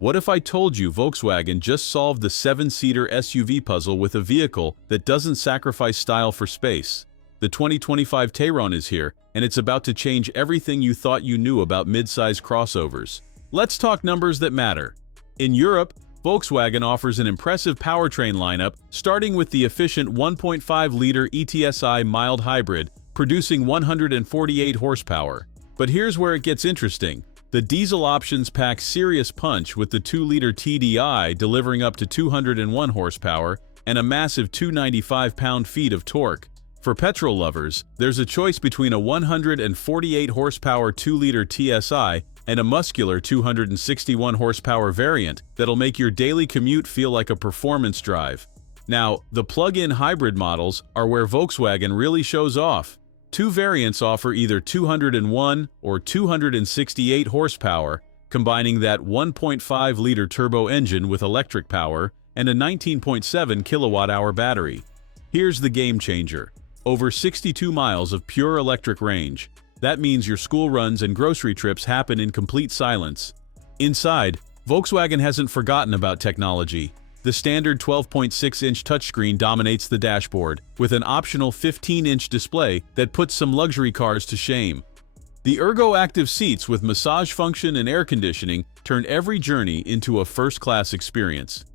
What if I told you Volkswagen just solved the 7-seater SUV puzzle with a vehicle that doesn't sacrifice style for space? The 2025 Tayron is here, and it's about to change everything you thought you knew about mid-size crossovers. Let's talk numbers that matter. In Europe, Volkswagen offers an impressive powertrain lineup, starting with the efficient 1.5-liter eTSI mild hybrid, producing 148 horsepower. But here's where it gets interesting. The diesel options pack serious punch, with the 2-liter TDI delivering up to 201 horsepower and a massive 295 pound-feet of torque. For petrol lovers, there's a choice between a 148 horsepower 2-liter TSI and a muscular 261 horsepower variant that'll make your daily commute feel like a performance drive. Now, the plug-in hybrid models are where Volkswagen really shows off. Two variants offer either 201 or 268 horsepower, combining that 1.5-liter turbo engine with electric power and a 19.7 kilowatt-hour battery. Here's the game changer. Over 62 miles of pure electric range. That means your school runs and grocery trips happen in complete silence. Inside, Volkswagen hasn't forgotten about technology. The standard 12.6-inch touchscreen dominates the dashboard, with an optional 15-inch display that puts some luxury cars to shame. The ergo-active seats with massage function and air conditioning turn every journey into a first-class experience.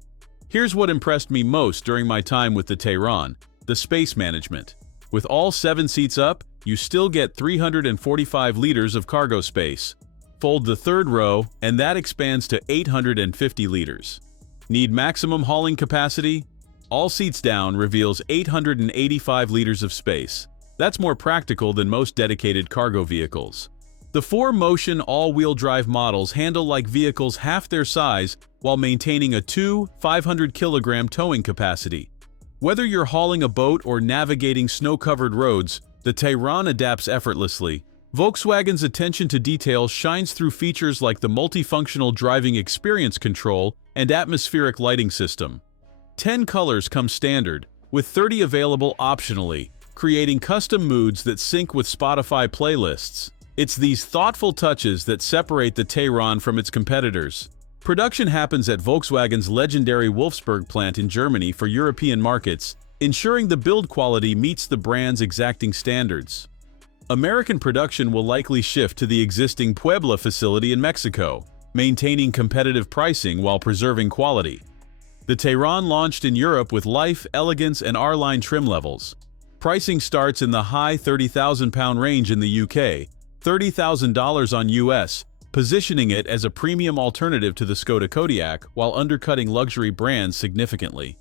Here's what impressed me most during my time with the Tayron: the space management. With all 7 seats up, you still get 345 liters of cargo space. Fold the third row, and that expands to 850 liters. Need maximum hauling capacity? All seats down reveals 885 liters of space. That's more practical than most dedicated cargo vehicles. The 4Motion all-wheel drive models handle like vehicles half their size while maintaining a 500-kilogram towing capacity. Whether you're hauling a boat or navigating snow-covered roads, the Tayron adapts effortlessly. Volkswagen's attention to detail shines through features like the multifunctional driving experience control and atmospheric lighting system. 10 colors come standard, with 30 available optionally, creating custom moods that sync with Spotify playlists. It's these thoughtful touches that separate the Tayron from its competitors. Production happens at Volkswagen's legendary Wolfsburg plant in Germany for European markets, ensuring the build quality meets the brand's exacting standards. American production will likely shift to the existing Puebla facility in Mexico, maintaining competitive pricing while preserving quality. The Tayron launched in Europe with Life, Elegance, and R-Line trim levels. Pricing starts in the high £30,000 range in the UK, $30,000 on US, positioning it as a premium alternative to the Skoda Kodiaq while undercutting luxury brands significantly.